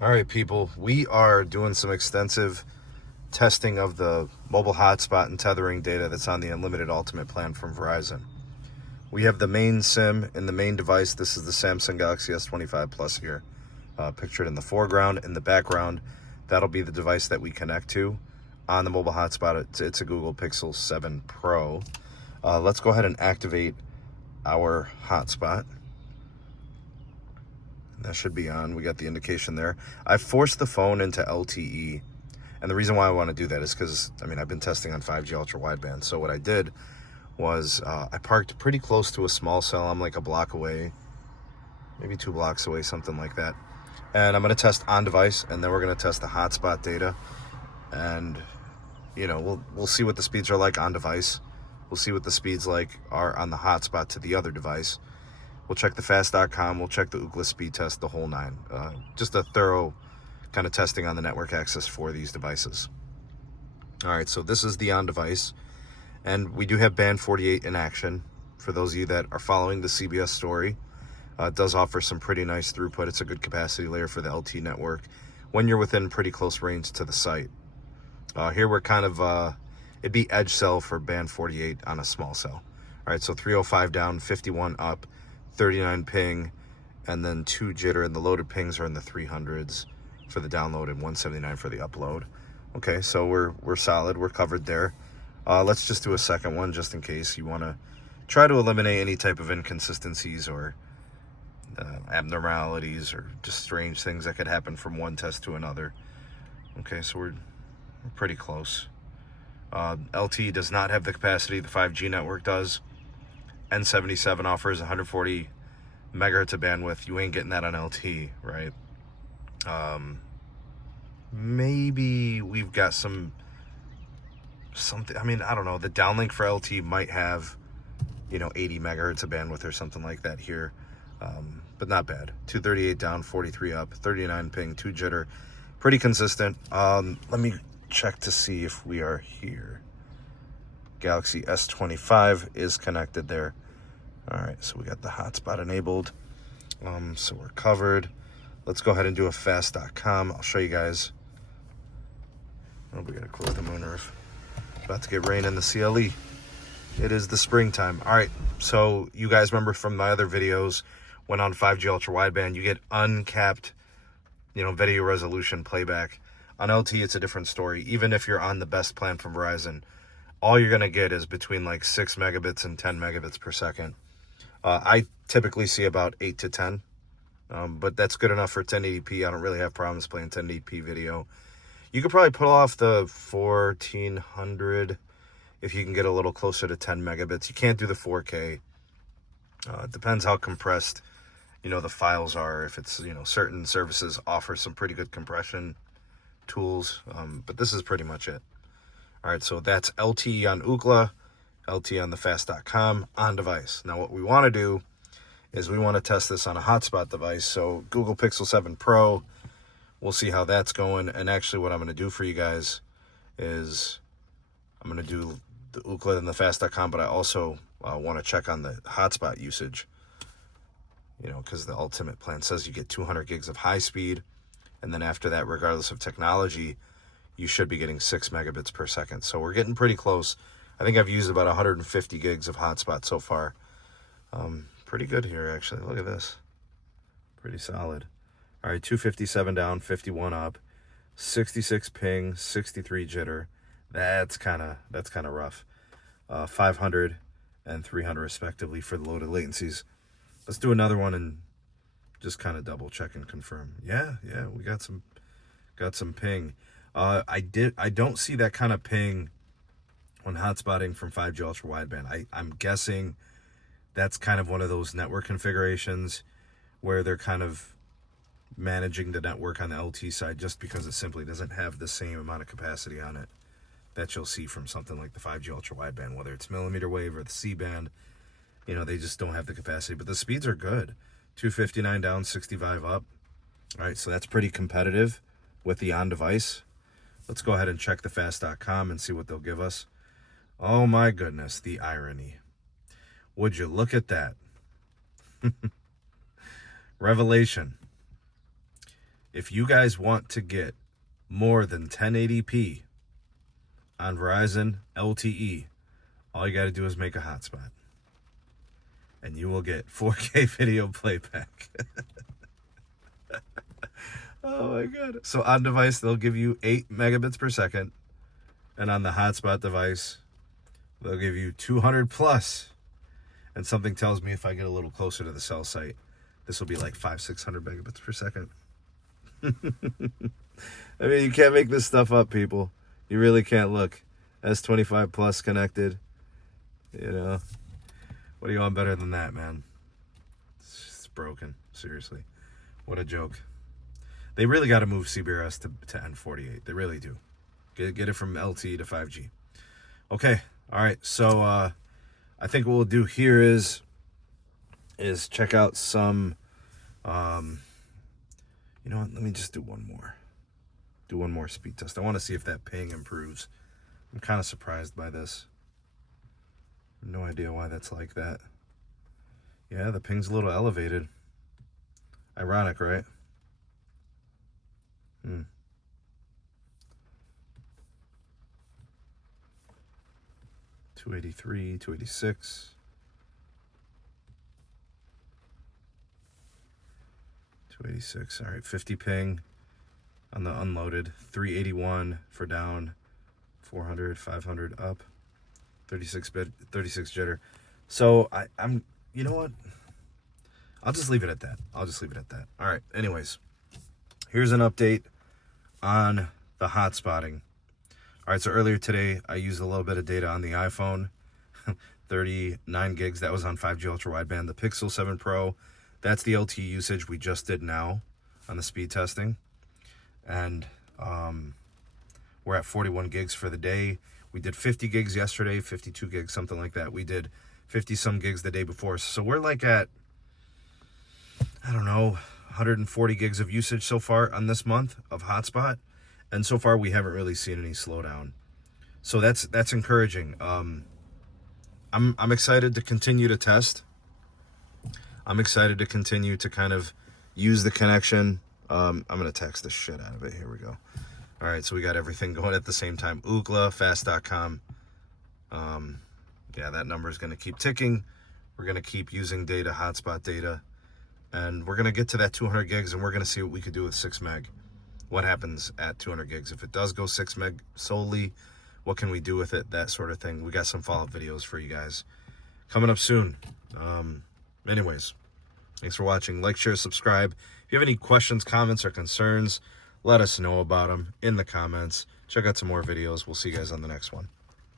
All right, people, we are doing some extensive testing of the mobile hotspot and tethering data that's on the unlimited ultimate plan from Verizon. We have the main SIM in the main device. This is the Samsung Galaxy S25 Plus here, pictured in the foreground. In the background, that'll be the device that we connect to on the mobile hotspot. It's a Google Pixel 7 Pro. Let's go ahead and activate our hotspot. That should be on. We got the indication there. I forced the phone into LTE. And the reason why I want to do that is because, I've been testing on 5G Ultrawideband. So what I did was I parked pretty close to a small cell. I'm like a block away, maybe 2 blocks away, something like that. And I'm going to test on device, and then we're going to test the hotspot data. And, we'll see what the speeds are like on device. We'll see what the speeds are on the hotspot to the other device. We'll check the fast.com. We'll check the ookla speed test, the whole nine. Just a thorough kind of testing on the network access for these devices. All right, so this is the on device. And we do have band 48 in action. For those of you that are following the CBS story, it does offer some pretty nice throughput. It's a good capacity layer for the LTE network when you're within pretty close range to the site. Here we're kind of, it'd be edge cell for band 48 on a small cell. All right, so 305 down, 51 up, 39 ping, and then 2 jitter, and the loaded pings are in the 300s for the download and 179 for the upload. Okay, so we're solid. We're covered there. Let's just do a second one just in case you want to try to eliminate any type of inconsistencies or abnormalities or just strange things that could happen from one test to another. Okay, so we're pretty close. LTE does not have the capacity the 5G network does. N77 offers 140 megahertz of bandwidth. You ain't getting that on LTE, right? Maybe we've got something. I don't know. The downlink for LTE might have, 80 megahertz of bandwidth or something like that here. But not bad. 238 down, 43 up, 39 ping, 2 jitter. Pretty consistent. Let me check to see if we are here. Galaxy S25 is connected there. All right, so we got the hotspot enabled. So we're covered. Let's go ahead and do a fast.com. I'll show you guys. Oh, we gotta close the moonroof. About to get rain in the CLE. It is the springtime. All right, so you guys remember from my other videos, when on 5G Ultra Wideband, you get uncapped, video resolution playback. On LTE, it's a different story. Even if you're on the best plan from Verizon, all you're gonna get is between 6 megabits and 10 megabits per second. I typically see about 8 to 10, but that's good enough for 1080p. I don't really have problems playing 1080p video. You could probably pull off the 1400 if you can get a little closer to 10 megabits. You can't do the 4K. It depends how compressed, the files are. If it's, certain services offer some pretty good compression tools, but this is pretty much it. All right, so that's LTE on ookla, LTE on the fast.com on device. Now what we want to do is we want to test this on a hotspot device. So Google Pixel 7 Pro, we'll see how that's going. And actually what I'm going to do for you guys is I'm going to do the ookla and the fast.com, but I also want to check on the hotspot usage, because the ultimate plan says you get 200 gigs of high speed. And then after that, regardless of technology, you should be getting 6 megabits per second. So we're getting pretty close. I think I've used about 150 gigs of hotspot so far. Pretty good here, actually. Look at this. Pretty solid. All right, 257 down, 51 up, 66 ping, 63 jitter. That's kind of rough. 500 and 300 respectively for the loaded latencies. Let's do another one and just kind of double check and confirm. Yeah, we got some ping. I don't see that kind of ping when hotspotting from 5G Ultra Wideband. I'm guessing that's kind of one of those network configurations where they're kind of managing the network on the LTE side just because it simply doesn't have the same amount of capacity on it that you'll see from something like the 5G Ultra Wideband, whether it's mmWave or the C-band. They just don't have the capacity, but the speeds are good. 259 down, 65 up. All right, so that's pretty competitive with the on-device. Let's go ahead and check the fast.com and see what they'll give us. Oh my goodness, the irony. Would you look at that? Revelation. if you guys want to get more than 1080p on Verizon LTE, all you got to do is make a hotspot. And you will get 4K video playback. Oh my God. So on device, they'll give you 8 megabits per second. And on the hotspot device, they'll give you 200 plus. And something tells me if I get a little closer to the cell site, this will be like 500-600 megabits per second. I mean, you can't make this stuff up, people. You really can't. Look, S25 plus connected. You know, what do you want better than that, man? It's broken. Seriously. What a joke. They really got to move CBRS to N48. They really do. Get it from LTE to 5G. Okay. All right. So I think what we'll do here is check out some, you know what? Let me just do one more. Do one more speed test. I want to see if that ping improves. I'm kind of surprised by this. No idea why that's like that. Yeah, the ping's a little elevated. Ironic, right? 283, 286. 286. All right, 50 ping on the unloaded. 381 for down. 400, 500 up. 36 jitter. So I'm, you know what? I'll just leave it at that. All right. Anyways, here's an update on the hotspotting. All right. So earlier today, I used a little bit of data on the iPhone, 39 gigs. That was on 5G ultra wideband. The Pixel 7 Pro, that's the LTE usage we just did now on the speed testing. And we're at 41 gigs for the day. We did 50 gigs yesterday, 52 gigs, something like that. We did 50 some gigs the day before. So we're like at, I don't know, 140 gigs of usage so far on this month of hotspot. And so far we haven't really seen any slowdown. So that's encouraging. I'm excited to continue to test. I'm excited to continue to kind of use the connection. I'm going to text the shit out of it. Here we go. All right, so we got everything going at the same time. Ookla, fast.com. Yeah, that number is going to keep ticking. We're going to keep using data, hotspot data. And we're going to get to that 200 gigs, and we're going to see what we could do with 6 meg. What happens at 200 gigs? If it does go 6 meg solely, what can we do with it? That sort of thing. We got some follow-up videos for you guys coming up soon. Anyways, thanks for watching. Like, share, subscribe. If you have any questions, comments, or concerns, let us know about them in the comments. Check out some more videos. We'll see you guys on the next one.